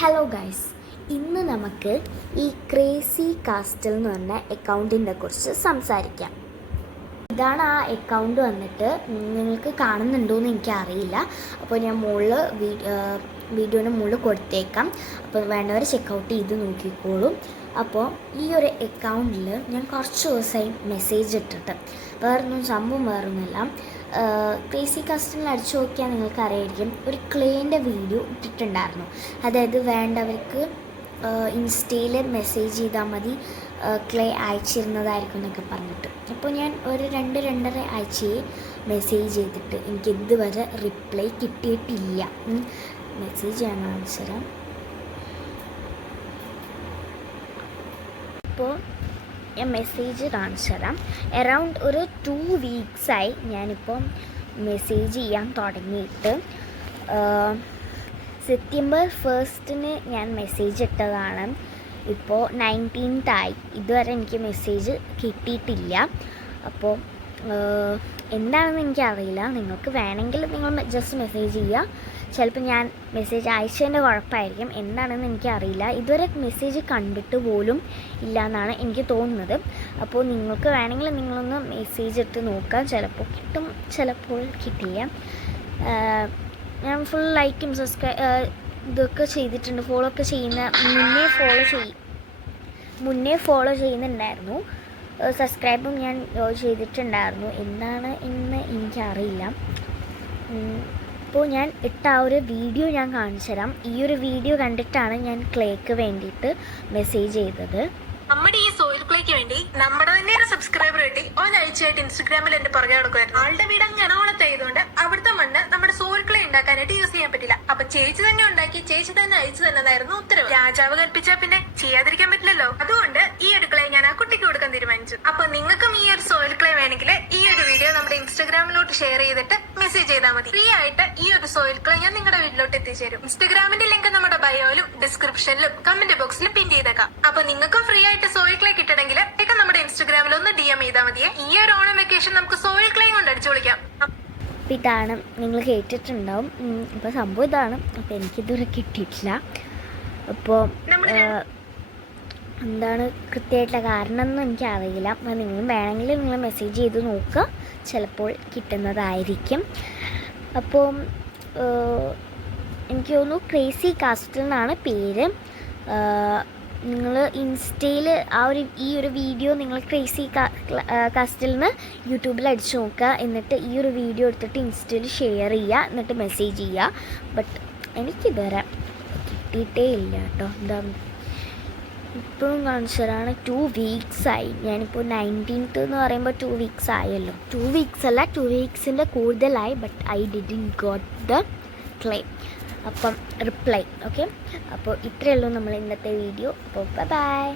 Hello guys, ഇന്ന് നമുക്ക് ഈ ക്രേസി കാസ്റ്റൽ എന്ന് പറഞ്ഞ അക്കൗണ്ടിനെ കുറിച്ച് സംസാരിക്കാം. ഇതാണ് ആ അക്കൗണ്ട് വന്നിട്ട് നിങ്ങൾക്ക് കാണുന്നുണ്ടോയെന്ന് എനിക്കറിയില്ല. അപ്പോൾ ഞാൻ വീഡിയോൻ്റെ മുകളിൽ കൊടുത്തേക്കാം. അപ്പോൾ വേണ്ടവർ ചെക്കൗട്ട് ചെയ്ത് നോക്കിക്കോളും. അപ്പോൾ ഈ ഒരു അക്കൗണ്ടിൽ ഞാൻ കുറച്ച് ദിവസമായി മെസ്സേജ് ഇട്ടിട്ട് വേറൊന്നുമല്ല. ക്രേസി കാസ്റ്റലിൽ അടിച്ചു നോക്കിയാൽ നിങ്ങൾക്ക് അറിയായിരിക്കും, ഒരു ക്ലേൻ്റെ വീഡിയോ ഇട്ടിട്ടുണ്ടായിരുന്നു. അതായത് വേണ്ടവർക്ക് ഇൻസ്റ്റയിൽ മെസ്സേജ് ചെയ്താൽ മതി, ക്ലേ അയച്ചിരുന്നതായിരിക്കും എന്നൊക്കെ പറഞ്ഞിട്ട്. അപ്പോൾ ഞാൻ ഒരു 2-2.5 ആഴ്ചയെ മെസ്സേജ് ചെയ്തിട്ട് എനിക്ക് ഇതുവരെ റിപ്ലൈ കിട്ടിയിട്ടില്ല. മെസ്സേജ് ചെയ്യാൻ കാണിച്ചുതരാം. അപ്പോൾ ഞാൻ മെസ്സേജ് കാണിച്ചു തരാം. അറൗണ്ട് ഒരു 2 വീക്സായി ഞാനിപ്പോൾ മെസ്സേജ് ചെയ്യാൻ തുടങ്ങിയിട്ട്. സെപ്റ്റംബർ 1 ഞാൻ മെസ്സേജ് ഇട്ടതാണ്. ഇപ്പോൾ 19th ആയി, ഇതുവരെ എനിക്ക് മെസ്സേജ് കിട്ടിയിട്ടില്ല. അപ്പോൾ എന്താണെന്ന് എനിക്കറിയില്ല. നിങ്ങൾക്ക് വേണമെങ്കിൽ നിങ്ങൾ ജസ്റ്റ് മെസ്സേജ് ചെയ്യുക. ചിലപ്പോൾ ഞാൻ മെസ്സേജ് അയച്ചതിൻ്റെ കുഴപ്പമായിരിക്കും, എന്താണെന്ന് എനിക്കറിയില്ല. ഇതുവരെ മെസ്സേജ് കണ്ടിട്ട് പോലും ഇല്ല എന്നാണ് എനിക്ക് തോന്നുന്നത്. അപ്പോൾ നിങ്ങൾക്ക് വേണമെങ്കിൽ നിങ്ങളൊന്ന് മെസ്സേജ് ഇട്ട് നോക്കാം. ചിലപ്പോൾ കിട്ടും, ചിലപ്പോൾ കിട്ടില്ല. ഞാൻ ഫുൾ ലൈക്കും ഇതൊക്കെ ചെയ്തിട്ടുണ്ട്. ഫോളോ ഒക്കെ മുന്നേ ഫോളോ ചെയ്യുന്നുണ്ടായിരുന്നു. സബ്സ്ക്രൈബും ഞാൻ ചെയ്തിട്ടുണ്ടായിരുന്നു. എന്താണ് എന്ന് എനിക്കറിയില്ല. അപ്പോൾ ഞാൻ ഇട്ട ആ ഒരു വീഡിയോ ഞാൻ കാണിച്ചു തരാം. ഈ ഒരു വീഡിയോ കണ്ടിട്ടാണ് ഞാൻ ക്ലേക്ക് വേണ്ടിയിട്ട് മെസ്സേജ് ചെയ്തത്. നമ്മുടെ ഈ സോയിൽ ക്ലേക്ക് വേണ്ടി നമ്മുടെ തന്നെ ഒരു സബ്സ്ക്രൈബർ കിട്ടി. ഒരാഴ്ചയായിട്ട് ഇൻസ്റ്റഗ്രാമിൽ എന്റെ പുറകെ നടക്കുമായിരുന്നു. ആളുടെ വീട് അങ്ങ് എറണാകുളത്തായതുകൊണ്ട് അവിടുത്തെ മണ്ണ് നമ്മുടെ സോയിൽ ക്ലേ ഉണ്ടാക്കാനായിട്ട് യൂസ് ചെയ്യാൻ പറ്റില്ല. അപ്പൊ ചേച്ചി തന്നെ ഉണ്ടാക്കി ചേച്ചി തന്നെ അയച്ചു തന്നതായിരുന്നു ഉത്തരവ്. രാജാവ് കൽപ്പിച്ചാൽ പിന്നെ ചെയ്യാതിരിക്കാൻ പറ്റില്ലല്ലോ. അതുകൊണ്ട് ഈ ഒരു ക്ലേ ഞാൻ ആ കുട്ടിക്ക് കൊടുക്കാൻ തീരുമാനിച്ചു. അപ്പൊ നിങ്ങൾക്കും ഈ ഒരു സോയിൽ ക്ലേ വേണമെങ്കിൽ ഈ ഒരു വീഡിയോ നമ്മുടെ ഇൻസ്റ്റഗ്രാമിലോട്ട് ഷെയർ ചെയ്തിട്ട് മെസ്സേജ് ചെയ്താൽ മതി. ഫ്രീ ആയിട്ട് ഈ ഒരു സോയിൽ ക്ലേ ഞാൻ നിങ്ങളുടെ വീട്ടിലോട്ട് എത്തിച്ചേരും. ഇൻസ്റ്റഗ്രാമിന്റെ ലിങ്ക് നമ്മുടെ ബയോയിലും ഡിസ്ക്രിപ്ഷനിലും കമന്റ് ബോക്സിലും പിൻ ചെയ്തേക്കാം. അപ്പൊ നിങ്ങൾക്കും ഫ്രീ ആയിട്ട് സോയിൽ ക്ലേ കിട്ടണമെങ്കിൽ നമ്മുടെ ഇൻസ്റ്റഗ്രാമിൽ ഒന്ന് DM ചെയ്താൽ മതിയെ. ഈ ഒരു ഓണം വെക്കേഷൻ നമുക്ക് സോയിൽ ക്ലേ കൊണ്ട് അടിച്ചു വിളിക്കാം. ഇതാണ് നിങ്ങൾ കേട്ടിട്ടുണ്ടാവും. ഇപ്പോൾ സംഭവം ഇതാണ്. അപ്പോൾ എനിക്കിതുവരെ കിട്ടിയിട്ടില്ല. അപ്പോൾ എന്താണ് കൃത്യമായിട്ടുള്ള കാരണം എന്നും എനിക്കറിയില്ല. നിങ്ങൾ വേണമെങ്കിൽ നിങ്ങൾ മെസ്സേജ് ചെയ്ത് നോക്കുക, ചിലപ്പോൾ കിട്ടുന്നതായിരിക്കും. അപ്പോൾ എനിക്ക് തോന്നുന്നു ക്രേസി കാസ്റ്റൽ എന്നാണ് പേര്. നിങ്ങൾ ഇൻസ്റ്റയിൽ ഈ ഒരു വീഡിയോ നിങ്ങൾ ക്രേസി കാസ്റ്റലിൽ നിന്ന് യൂട്യൂബിൽ അടിച്ചു നോക്കുക. എന്നിട്ട് ഈ ഒരു വീഡിയോ എടുത്തിട്ട് ഇൻസ്റ്റയിൽ ഷെയർ ചെയ്യുക, എന്നിട്ട് മെസ്സേജ് ചെയ്യുക. ബട്ട് എനിക്കിതുവരെ കിട്ടിയിട്ടേ ഇല്ല കേട്ടോ. എന്താ ഇപ്പോഴും കാണിച്ചതാണ്. 2 വീക്സായി. ഞാനിപ്പോൾ 19th എന്ന് പറയുമ്പോൾ 2 വീക്സ് ആയല്ലോ. 2 വീക്സ് അല്ല, 2 വീക്സിൻ്റെ കൂടുതലായി. But I didn't got the claim. അപ്പം റിപ്ലൈ. ഓക്കെ, അപ്പോൾ ഇത്രയേ ഉള്ളൂ നമ്മൾ ഇന്നത്തെ വീഡിയോ. അപ്പോൾ ബൈ.